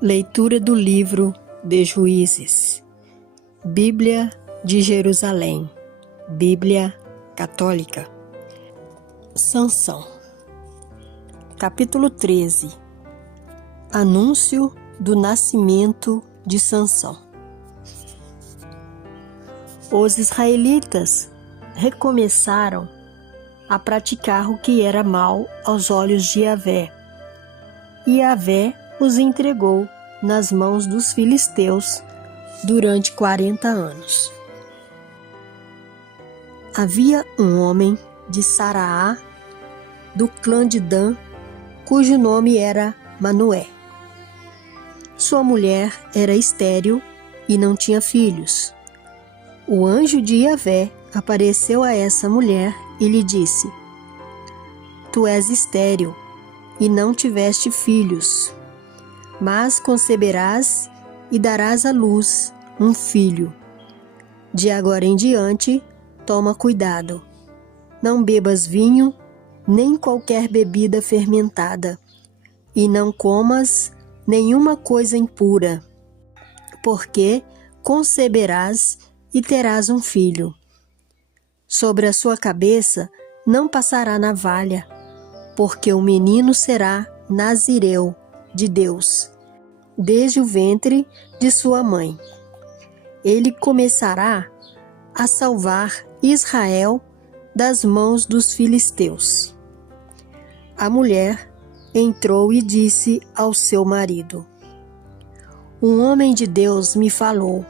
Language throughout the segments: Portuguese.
Leitura do livro de Juízes, Bíblia de Jerusalém, Bíblia Católica. Sansão. Capítulo 13. Anúncio do nascimento de Sansão. Os israelitas recomeçaram a praticar o que era mal aos olhos de Yahvé, e Yahvé os entregou nas mãos dos filisteus durante 40 anos. Havia um homem de Saraá, do clã de Dan, cujo nome era Manoé. Sua mulher era estéril e não tinha filhos. O anjo de Yahvé apareceu a essa mulher e lhe disse: Tu és estéril e não tiveste filhos, mas conceberás e darás à luz um filho. De agora em diante, toma cuidado. Não bebas vinho, nem qualquer bebida fermentada, e não comas nenhuma coisa impura, porque conceberás e terás um filho. Sobre a sua cabeça não passará navalha, porque o menino será nazireu de Deus, desde o ventre de sua mãe. Ele começará a salvar Israel das mãos dos filisteus. A mulher entrou e disse ao seu marido: Um homem de Deus me falou,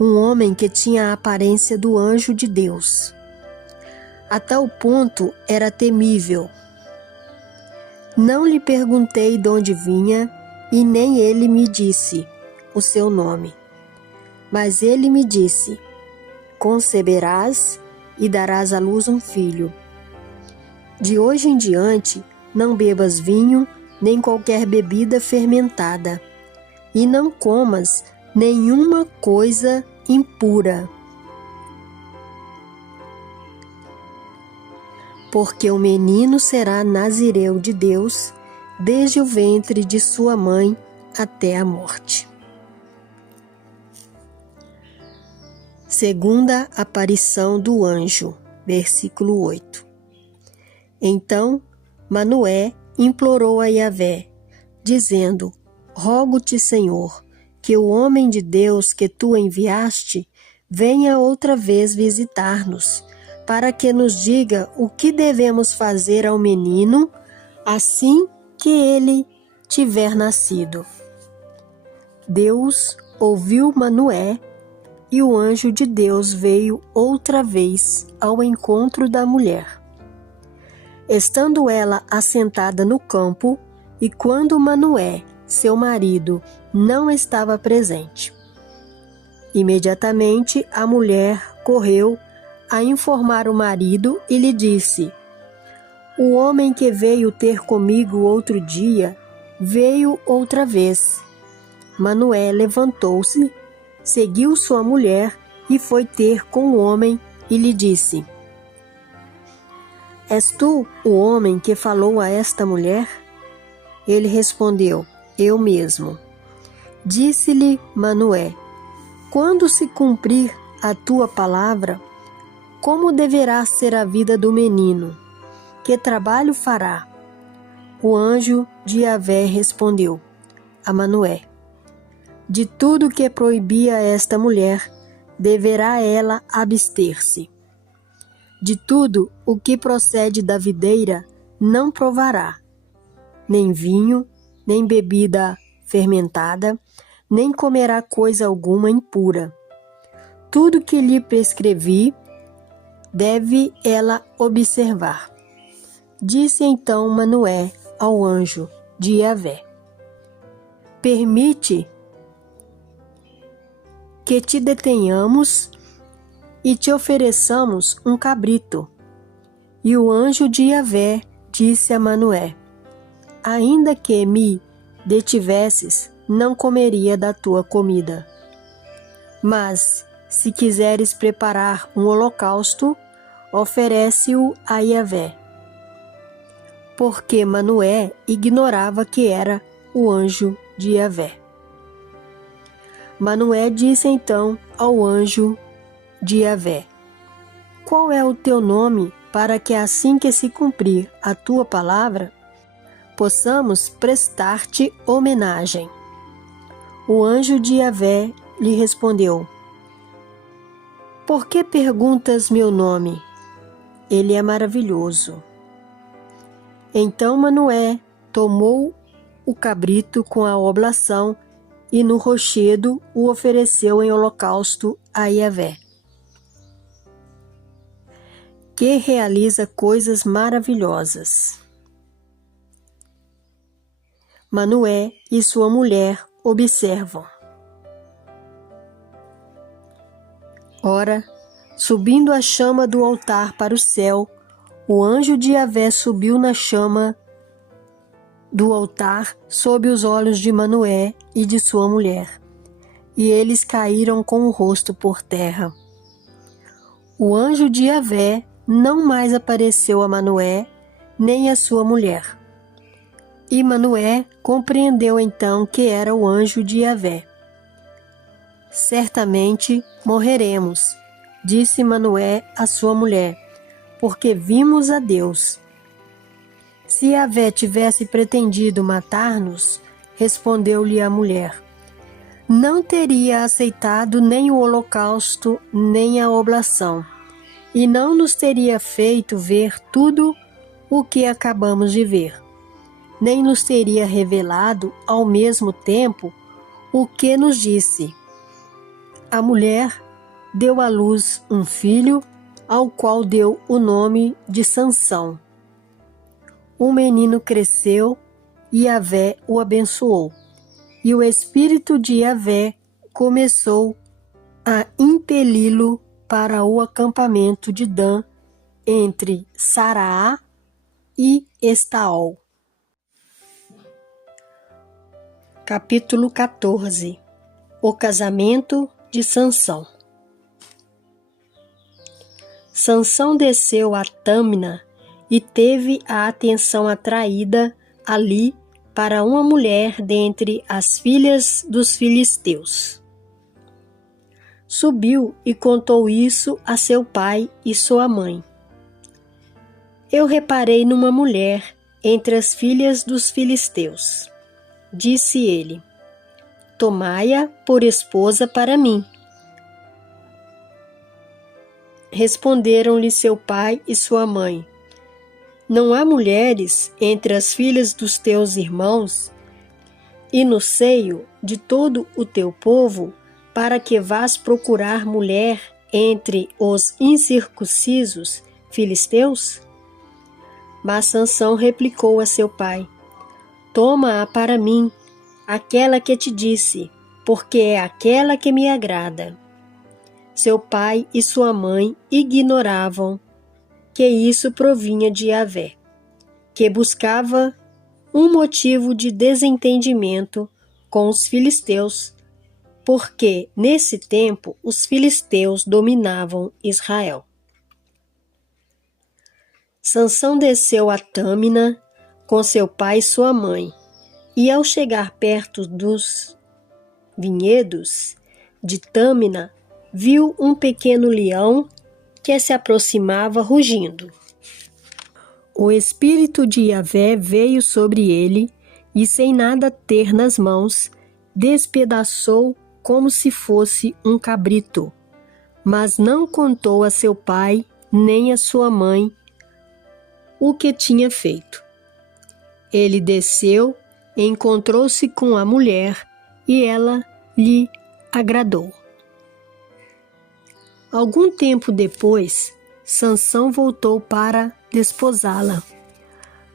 um homem que tinha a aparência do anjo de Deus. A tal ponto era temível. Não lhe perguntei de onde vinha, e nem ele me disse o seu nome. Mas ele me disse: Conceberás e darás à luz um filho. De hoje em diante, não bebas vinho, nem qualquer bebida fermentada, e não comas nenhuma coisa impura. Porque o menino será nazireu de Deus, desde o ventre de sua mãe até a morte. Segunda aparição do anjo, versículo 8. Então Manoé implorou a Yahvé, dizendo: Rogo-te, Senhor, que o homem de Deus que tu enviaste venha outra vez visitar-nos, para que nos diga o que devemos fazer ao menino assim que ele tiver nascido. Deus ouviu Manoé, e o anjo de Deus veio outra vez ao encontro da mulher. Estando ela assentada no campo, e quando Manoé, seu marido, não estava presente. Imediatamente a mulher correu a informar o marido e lhe disse: O homem que veio ter comigo outro dia veio outra vez. Manoé levantou-se, seguiu sua mulher e foi ter com o homem e lhe disse: És tu o homem que falou a esta mulher? Ele respondeu: Eu mesmo. Disse-lhe Manoé: Quando se cumprir a tua palavra, como deverá ser a vida do menino? Que trabalho fará? O anjo de Yahvé respondeu a Manoé: De tudo que proibia esta mulher, deverá ela abster-se. De tudo o que procede da videira, não provará, nem vinho, nem bebida fermentada, nem comerá coisa alguma impura. Tudo que lhe prescrevi, deve ela observar. Disse então Manoé ao anjo de Yahvé: Permite que te detenhamos e te ofereçamos um cabrito. E o anjo de Yahvé disse a Manoé: Ainda que me detivesses, não comeria da tua comida. Mas, se quiseres preparar um holocausto, oferece-o a Yahvé. Porque Manoé ignorava que era o anjo de Yahvé. Manoé disse então ao anjo de Yahvé: Qual é o teu nome, para que assim que se cumprir a tua palavra, possamos prestar-te homenagem? O anjo de Yahvé lhe respondeu: Por que perguntas meu nome? Ele é maravilhoso. Então Manoé tomou o cabrito com a oblação e no rochedo o ofereceu em holocausto a Yahvé, que realiza coisas maravilhosas. Manoé e sua mulher observam. Ora, subindo a chama do altar para o céu, o anjo de Yahvé subiu na chama do altar sob os olhos de Manoé e de sua mulher, e eles caíram com o rosto por terra. O anjo de Yahvé não mais apareceu a Manoé nem a sua mulher. E Manoé compreendeu então que era o anjo de Yahvé. Certamente morreremos, disse Manoé à sua mulher, porque vimos a Deus. Se Yahvé tivesse pretendido matar-nos, respondeu-lhe a mulher, não teria aceitado nem o holocausto, nem a oblação, e não nos teria feito ver tudo o que acabamos de ver, nem nos teria revelado ao mesmo tempo o que nos disse. A mulher deu à luz um filho, ao qual deu o nome de Sansão. O menino cresceu e Yahvé o abençoou, e o espírito de Yahvé começou a impeli-lo para o acampamento de Dan, entre Saraá e Estaol. Capítulo 14. O casamento de Sansão. Sansão desceu a Tâmina e teve a atenção atraída ali para uma mulher dentre as filhas dos filisteus. Subiu e contou isso a seu pai e sua mãe. Eu reparei numa mulher entre as filhas dos filisteus, disse ele. Tomai-a por esposa para mim. Responderam-lhe seu pai e sua mãe. Não há mulheres entre as filhas dos teus irmãos e no seio de todo o teu povo, para que vás procurar mulher entre os incircuncisos filisteus? Mas Sansão replicou a seu pai, toma-a para mim, aquela que te disse, porque é aquela que me agrada. Seu pai e sua mãe ignoravam que isso provinha de Yahvé, que buscava um motivo de desentendimento com os filisteus, porque nesse tempo os filisteus dominavam Israel. Sansão desceu a Tâmina com seu pai e sua mãe, e ao chegar perto dos vinhedos de Tâmina, viu um pequeno leão que se aproximava rugindo. O espírito de Yahvé veio sobre ele e, sem nada ter nas mãos, despedaçou como se fosse um cabrito, mas não contou a seu pai nem a sua mãe o que tinha feito. Ele desceu, encontrou-se com a mulher e ela lhe agradou. Algum tempo depois, Sansão voltou para desposá-la.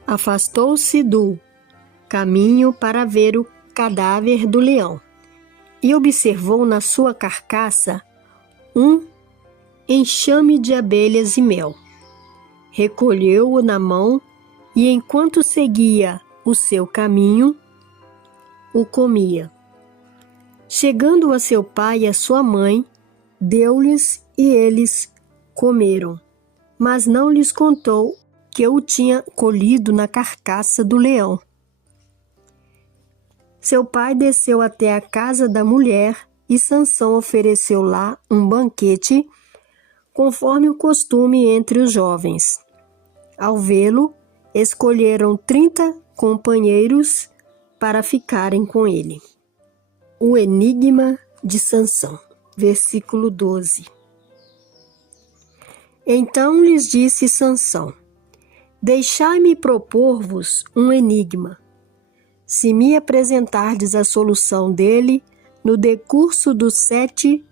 Afastou-se do caminho para ver o cadáver do leão e observou na sua carcaça um enxame de abelhas e mel. Recolheu-o na mão e, enquanto seguia o seu caminho, o comia. Chegando a seu pai e a sua mãe, deu-lhes e eles comeram, mas não lhes contou que o tinha colhido na carcaça do leão. Seu pai desceu até a casa da mulher e Sansão ofereceu lá um banquete, conforme o costume entre os jovens. Ao vê-lo, escolheram 30 companheiros para ficarem com ele. O enigma de Sansão, versículo 12. Então lhes disse Sansão: Deixai-me propor-vos um enigma. Se me apresentardes a solução dele no decurso dos 7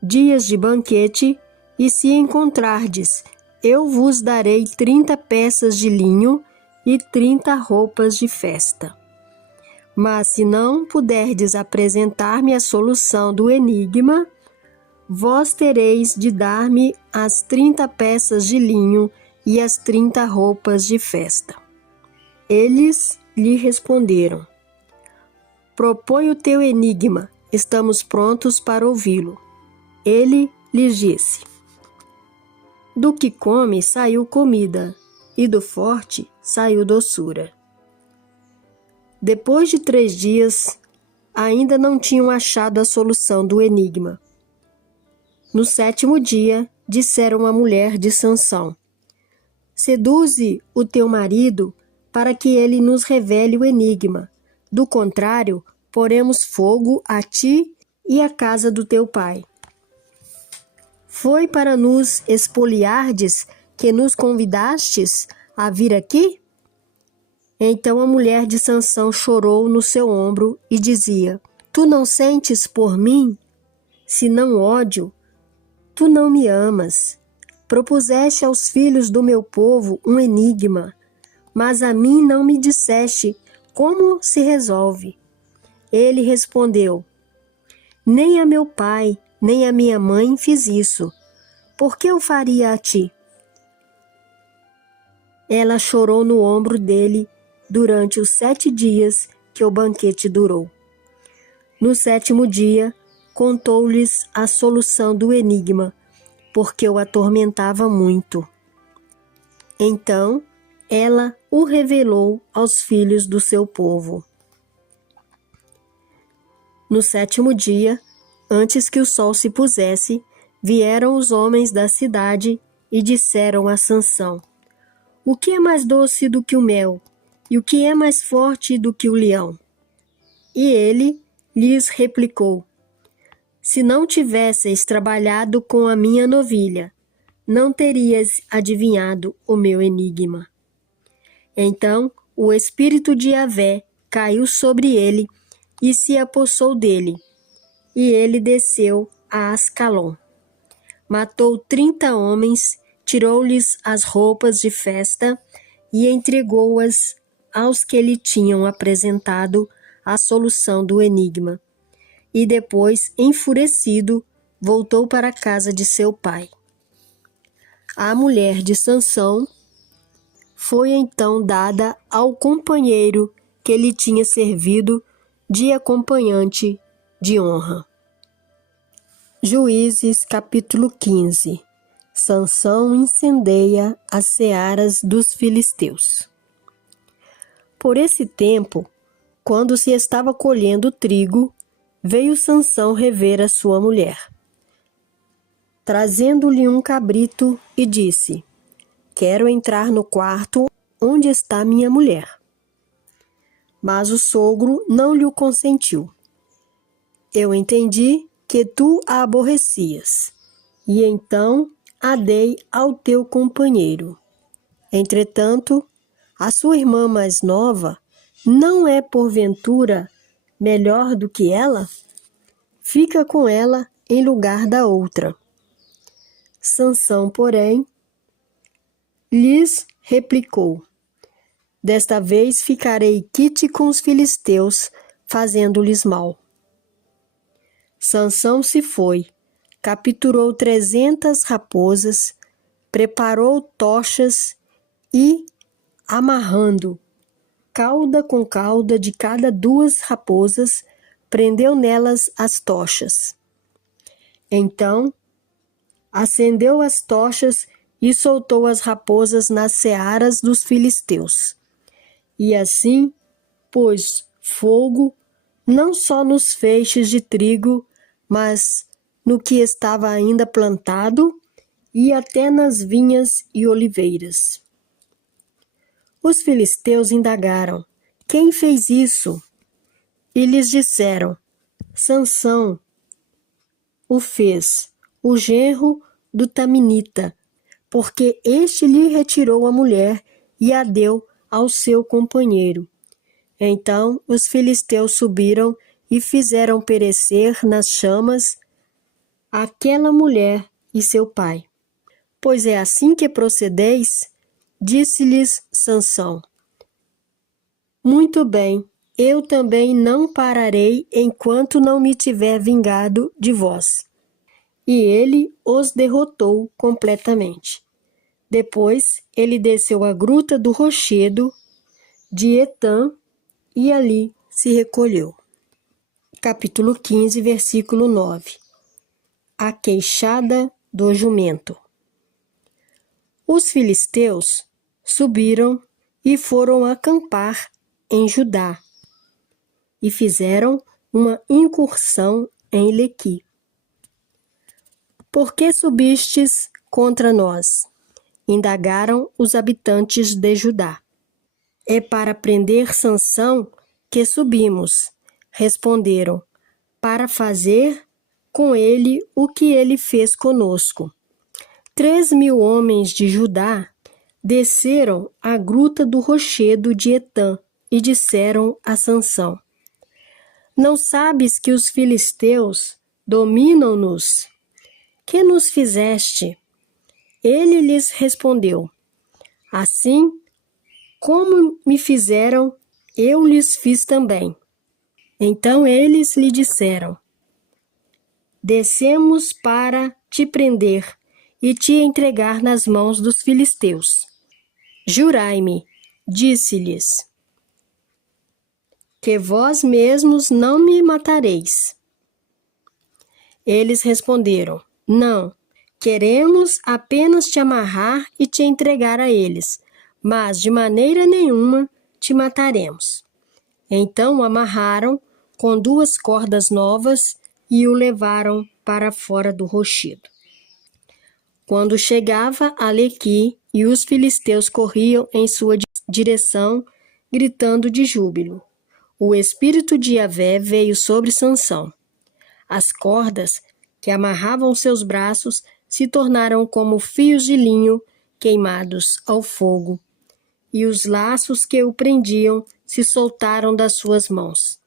dias de banquete, e se encontrardes, eu vos darei 30 peças de linho e 30 roupas de festa. Mas se não puderdes apresentar-me a solução do enigma, vós tereis de dar-me as 30 peças de linho e as 30 roupas de festa. Eles lhe responderam: Propõe o teu enigma, estamos prontos para ouvi-lo. Ele lhes disse: Do que come saiu comida, e do forte saiu doçura. Depois de 3 dias, ainda não tinham achado a solução do enigma. No 7º dia, disseram à mulher de Sansão: Seduze o teu marido para que ele nos revele o enigma. Do contrário, poremos fogo a ti e à casa do teu pai. Foi para nos expoliardes que nos convidastes a vir aqui? Então a mulher de Sansão chorou no seu ombro e dizia: Tu não sentes por mim, senão ódio? Tu não me amas. Propuseste aos filhos do meu povo um enigma, mas a mim não me disseste como se resolve. Ele respondeu: Nem a meu pai, nem a minha mãe fiz isso. Por que eu faria a ti? Ela chorou no ombro dele durante os 7 dias que o banquete durou. No 7º dia, contou-lhes a solução do enigma, porque o atormentava muito. Então, ela o revelou aos filhos do seu povo. No 7º dia, antes que o sol se pusesse, vieram os homens da cidade e disseram a Sansão: O que é mais doce do que o mel? E o que é mais forte do que o leão? E ele lhes replicou: Se não tivesseis trabalhado com a minha novilha, não terias adivinhado o meu enigma. Então o espírito de Yahvé caiu sobre ele e se apossou dele, e ele desceu a Ascalon. Matou 30 homens, tirou-lhes as roupas de festa e entregou-as aos que lhe tinham apresentado a solução do enigma. E depois, enfurecido, voltou para a casa de seu pai. A mulher de Sansão foi então dada ao companheiro que lhe tinha servido de acompanhante de honra. Juízes capítulo 15. Sansão incendeia as searas dos filisteus. Por esse tempo, quando se estava colhendo o trigo, veio Sansão rever a sua mulher, trazendo-lhe um cabrito, e disse: Quero entrar no quarto onde está minha mulher. Mas o sogro não lhe consentiu. Eu entendi que tu a aborrecias, e então a dei ao teu companheiro. Entretanto, a sua irmã mais nova não é porventura melhor do que ela? Fica com ela em lugar da outra. Sansão, porém, lhes replicou: Desta vez ficarei quite com os filisteus, fazendo-lhes mal. Sansão se foi, capturou 300 raposas, preparou tochas e, amarrando cauda com cauda de cada 2 raposas, prendeu nelas as tochas. Então, acendeu as tochas e soltou as raposas nas searas dos filisteus. E assim pôs fogo não só nos feixes de trigo, mas no que estava ainda plantado e até nas vinhas e oliveiras. Os filisteus indagaram: quem fez isso? E lhes disseram: Sansão o fez, o genro do Taminita, porque este lhe retirou a mulher e a deu ao seu companheiro. Então os filisteus subiram e fizeram perecer nas chamas aquela mulher e seu pai. Pois é assim que procedeis? Disse-lhes Sansão: muito bem, eu também não pararei enquanto não me tiver vingado de vós. E ele os derrotou completamente. Depois ele desceu à gruta do rochedo de Etã e ali se recolheu. Capítulo 15, versículo 9. A queixada do jumento. Os filisteus subiram e foram acampar em Judá e fizeram uma incursão em Lequi. Por que subistes contra nós? Indagaram os habitantes de Judá. É para prender Sansão que subimos, responderam, para fazer com ele o que ele fez conosco. 3.000 homens de Judá desceram à gruta do rochedo de Etã e disseram a Sansão: não sabes que os filisteus dominam-nos? Que nos fizeste? Ele lhes respondeu: assim como me fizeram, eu lhes fiz também. Então eles lhe disseram: descemos para te prender e te entregar nas mãos dos filisteus. Jurai-me, disse-lhes, que vós mesmos não me matareis. Eles responderam: não, queremos apenas te amarrar e te entregar a eles, mas de maneira nenhuma te mataremos. Então o amarraram com 2 cordas novas e o levaram para fora do rochedo. Quando chegava a Lequi, e os filisteus corriam em sua direção, gritando de júbilo, o espírito de Yahvé veio sobre Sansão. As cordas que amarravam seus braços se tornaram como fios de linho queimados ao fogo, e os laços que o prendiam se soltaram das suas mãos.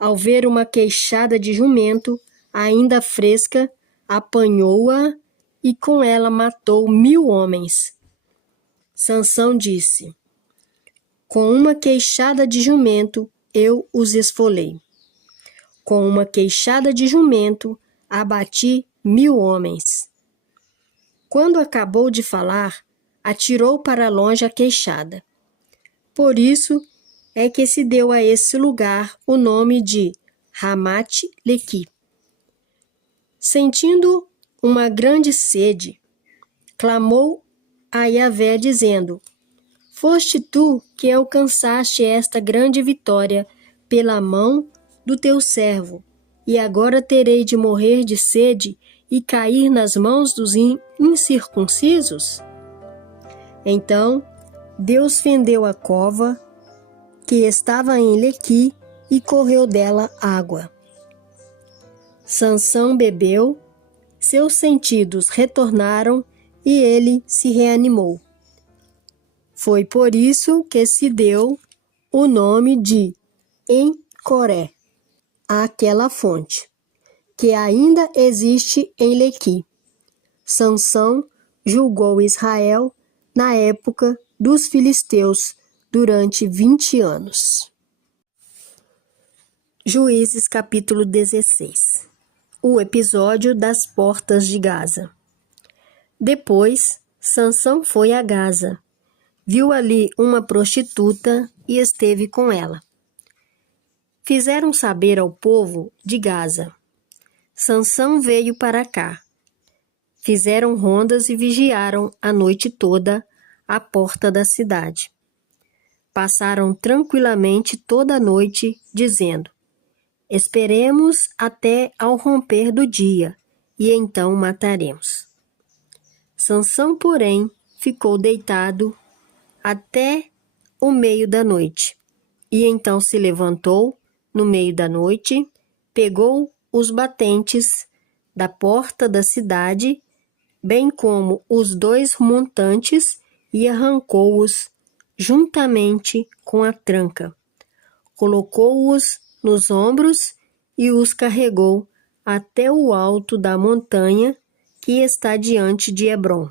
Ao ver uma queixada de jumento, ainda fresca, apanhou-a e com ela matou 1.000 homens. Sansão disse: com uma queixada de jumento eu os esfolei. Com uma queixada de jumento abati 1.000 homens. Quando acabou de falar, atirou para longe a queixada. Por isso é que se deu a esse lugar o nome de Ramate-Lequi. Sentindo uma grande sede, clamou a Yahvé dizendo: foste tu que alcançaste esta grande vitória pela mão do teu servo, e agora terei de morrer de sede e cair nas mãos dos incircuncisos? Então Deus fendeu a cova que estava em Lequi e correu dela água. Sansão bebeu, seus sentidos retornaram e ele se reanimou. Foi por isso que se deu o nome de Encoré, àquela fonte, que ainda existe em Lequi. Sansão julgou Israel na época dos filisteus durante 20 anos. Juízes capítulo 16. O episódio das portas de Gaza. Depois, Sansão foi a Gaza, viu ali uma prostituta e esteve com ela. Fizeram saber ao povo de Gaza: Sansão veio para cá. Fizeram rondas e vigiaram a noite toda à porta da cidade. passaram tranquilamente toda a noite, dizendo: esperemos até ao romper do dia, e então mataremos. Sansão, porém, ficou deitado até o meio da noite, e então se levantou no meio da noite, pegou os batentes da porta da cidade, bem como os 2 montantes, e arrancou-os juntamente com a tranca. Colocou-os nos ombros e os carregou até o alto da montanha que está diante de Hebrom.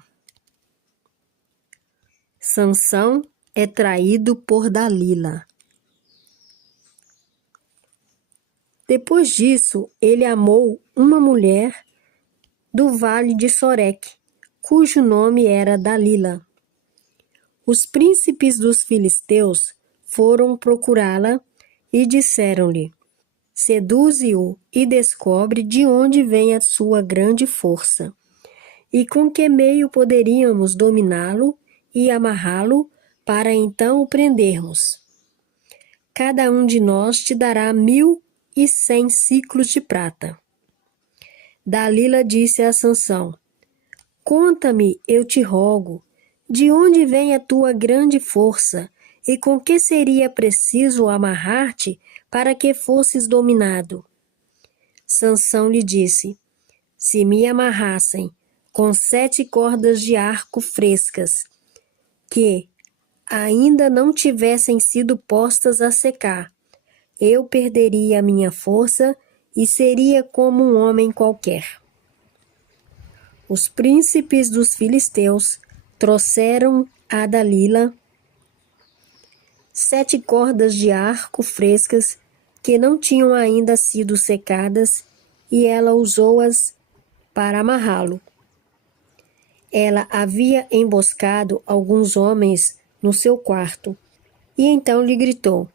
Sansão é traído por Dalila. Depois disso, ele amou uma mulher do vale de Soreque, cujo nome era Dalila. Os príncipes dos filisteus foram procurá-la e disseram-lhe: seduze-o e descobre de onde vem a sua grande força, e com que meio poderíamos dominá-lo e amarrá-lo para então o prendermos. Cada um de nós te dará 1.100 siclos de prata. Dalila disse a Sansão: conta-me, eu te rogo, de onde vem a tua grande força, e com que seria preciso amarrar-te para que fosses dominado? Sansão lhe disse: se me amarrassem com 7 cordas de arco frescas, que ainda não tivessem sido postas a secar, eu perderia a minha força e seria como um homem qualquer. Os príncipes dos filisteus trouxeram a Dalila 7 cordas de arco frescas que não tinham ainda sido secadas, e ela usou-as para amarrá-lo. Ela havia emboscado alguns homens no seu quarto, e então lhe gritou: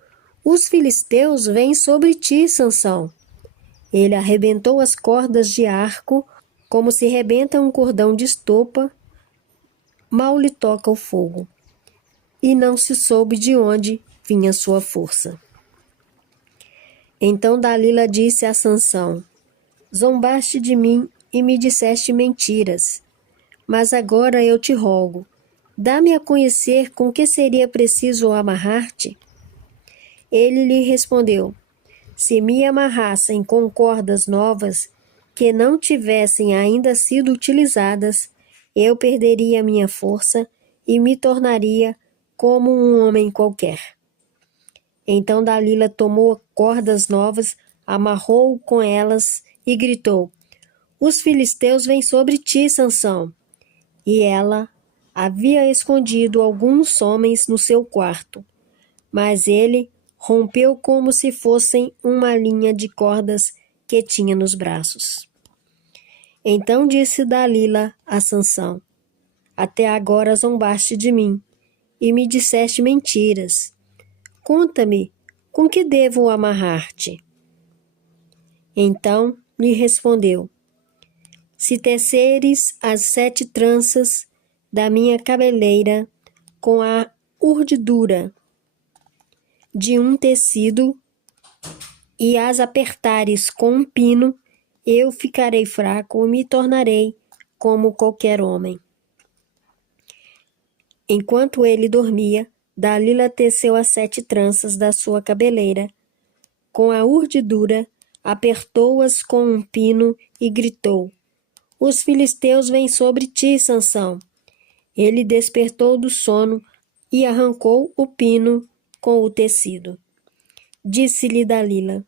os filisteus vêm sobre ti, Sansão. Ele arrebentou as cordas de arco, como se rebenta um cordão de estopa, mal lhe toca o fogo, e não se soube de onde vinha sua força. Então Dalila disse a Sansão: zombaste de mim e me disseste mentiras, mas agora eu te rogo, dá-me a conhecer com que seria preciso amarrar-te. Ele lhe respondeu: se me amarrassem com cordas novas que não tivessem ainda sido utilizadas, eu perderia minha força e me tornaria como um homem qualquer. Então Dalila tomou cordas novas, amarrou com elas e gritou: os filisteus vêm sobre ti, Sansão. E ela havia escondido alguns homens no seu quarto, mas ele rompeu como se fossem uma linha de cordas que tinha nos braços. Então disse Dalila a Sansão: até agora zombaste de mim e me disseste mentiras. Conta-me, com que devo amarrar-te? Então lhe respondeu: se teceres as 7 tranças da minha cabeleira com a urdidura de um tecido e as apertares com um pino, eu ficarei fraco e me tornarei como qualquer homem. Enquanto ele dormia, Dalila teceu as 7 tranças da sua cabeleira com a urdidura, apertou-as com um pino e gritou: os filisteus vêm sobre ti, Sansão. Ele despertou do sono e arrancou o pino com o tecido. Disse-lhe Dalila: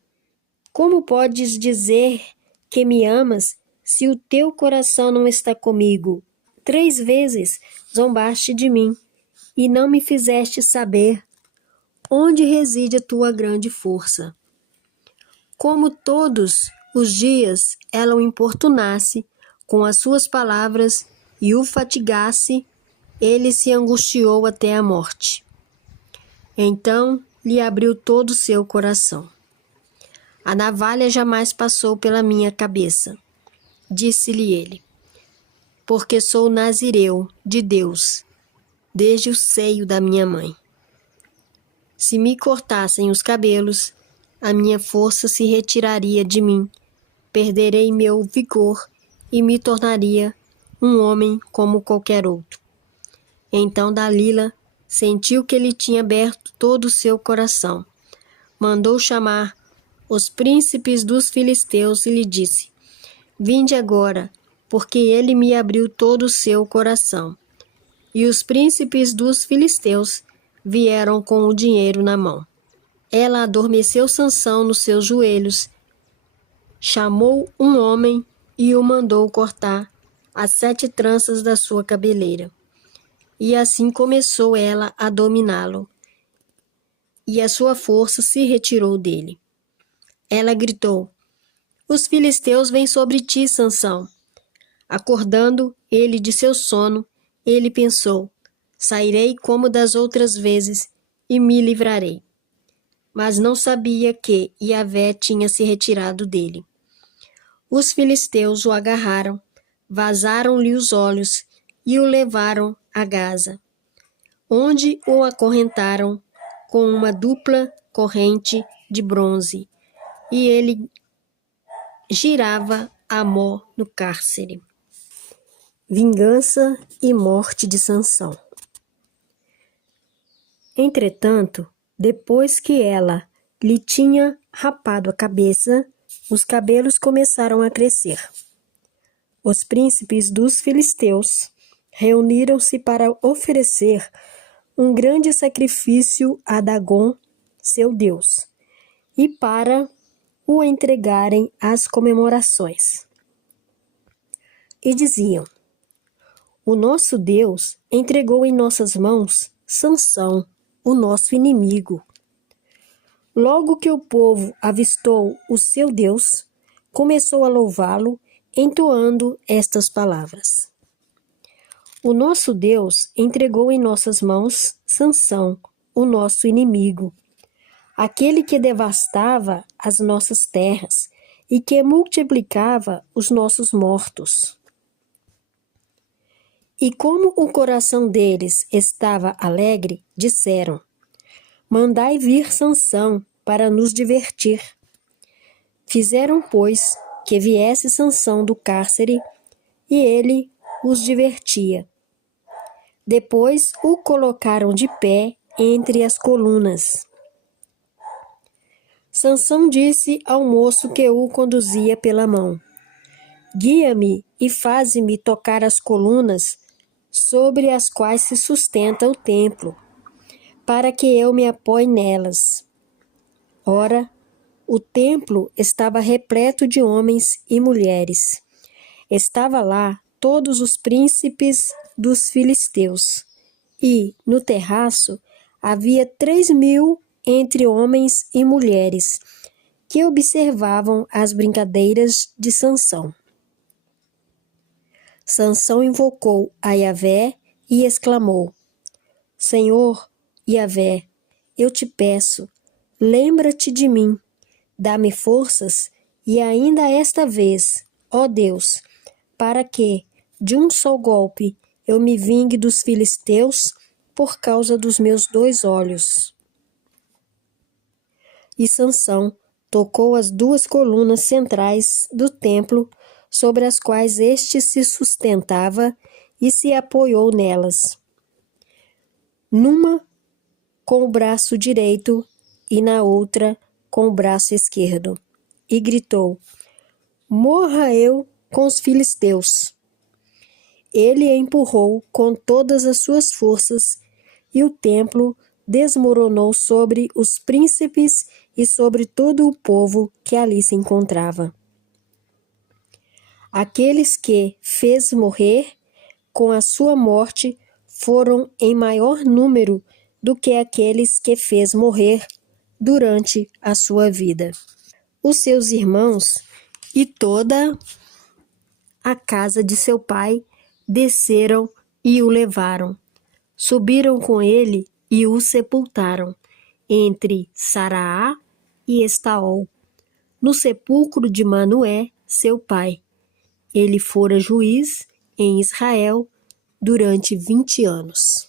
como podes dizer que me amas se o teu coração não está comigo? 3 vezes zombaste de mim e não me fizeste saber onde reside a tua grande força. Como todos os dias ela o importunasse com as suas palavras e o fatigasse, ele se angustiou até a morte. Então lhe abriu todo o seu coração. A navalha jamais passou pela minha cabeça, disse-lhe ele, porque sou nazireu de Deus, desde o seio da minha mãe. Se me cortassem os cabelos, a minha força se retiraria de mim, perderei meu vigor e me tornaria um homem como qualquer outro. Então Dalila sentiu que ele tinha aberto todo o seu coração. Mandou chamar os príncipes dos filisteus e lhe disse: Vinde agora, porque ele me abriu todo o seu coração. E os príncipes dos filisteus vieram com o dinheiro na mão. Ela adormeceu Sansão nos seus joelhos, chamou um homem e o mandou cortar as 7 tranças da sua cabeleira. E assim começou ela a dominá-lo, e a sua força se retirou dele. Ela gritou: Os filisteus vêm sobre ti, Sansão. Acordando ele de seu sono, ele pensou: Sairei como das outras vezes e me livrarei. Mas não sabia que Yahvé tinha se retirado dele. Os filisteus o agarraram, vazaram-lhe os olhos e o levaram a Gaza, onde o acorrentaram com uma dupla corrente de bronze, e ele girava a mó no cárcere. Vingança e morte de Sansão. Entretanto, depois que ela lhe tinha rapado a cabeça, os cabelos começaram a crescer. Os príncipes dos filisteus reuniram-se para oferecer um grande sacrifício a Dagom, seu deus, e para o entregarem às comemorações. E diziam: O nosso Deus entregou em nossas mãos Sansão, o nosso inimigo. Logo que o povo avistou o seu Deus, começou a louvá-lo, entoando estas palavras: O nosso Deus entregou em nossas mãos Sansão, o nosso inimigo, aquele que devastava as nossas terras e que multiplicava os nossos mortos. E como o coração deles estava alegre, disseram: Mandai vir Sansão para nos divertir. Fizeram, pois, que viesse Sansão do cárcere, e ele os divertia. Depois o colocaram de pé entre as colunas. Sansão disse ao moço que o conduzia pela mão: Guia-me e faze-me tocar as colunas sobre as quais se sustenta o templo, para que eu me apoie nelas. Ora, o templo estava repleto de homens e mulheres. Estava lá todos os príncipes dos filisteus, e, no terraço, havia 3.000 entre homens e mulheres, que observavam as brincadeiras de Sansão. Sansão invocou a Yahvé e exclamou: Senhor Yahvé, eu te peço, lembra-te de mim, dá-me forças e ainda esta vez, ó Deus, para que, de um só golpe, eu me vingue dos filisteus por causa dos meus 2 olhos. E Sansão tocou as 2 colunas centrais do templo, sobre as quais este se sustentava, e se apoiou nelas. Numa com o braço direito e na outra com o braço esquerdo, e gritou: Morra eu com os filisteus. Ele a empurrou com todas as suas forças, e o templo desmoronou sobre os príncipes e sobre todo o povo que ali se encontrava. Aqueles que fez morrer com a sua morte foram em maior número do que aqueles que fez morrer durante a sua vida. Os seus irmãos e toda a casa de seu pai desceram e o levaram. Subiram com ele e o sepultaram entre Saraá e Estaol, no sepulcro de Manoé, seu pai. Ele fora juiz em Israel durante 20 anos.